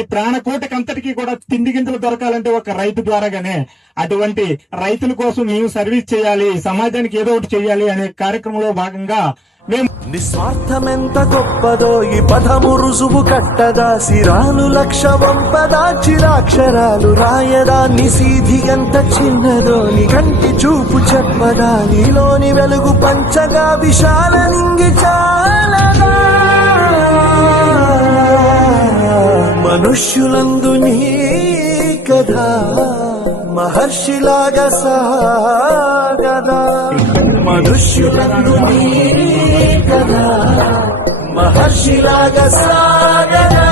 ఈ ప్రాణకోటికి అంతటికీ కూడా తిండి గింజలు దొరకాలంటే ఒక రైతు ద్వారాగానే. అటువంటి రైతుల కోసం మేము సర్వీస్ చేయాలి, సమాజానికి ఏదో ఒకటి చేయాలి అనే కార్యక్రమంలో భాగంగా మేము నిస్వార్థమెంత గొప్పదో ఈ పదము రుజువు కట్టదా, సిరాలు లక్ష వంపదా, చిరాక్షరాలు రాయదా, నిసీధి ఎంత చిన్నదో నీ కంటి చూపు చెప్పదా, నీలోని వెలుగు పంచగా విశాల నింగి చాలదా. మనుష్యులందు నీ కథ మహర్షిలాగా సాగదా, మనుష్యులందు నీ కథ మహర్షిలాగా సాగదా.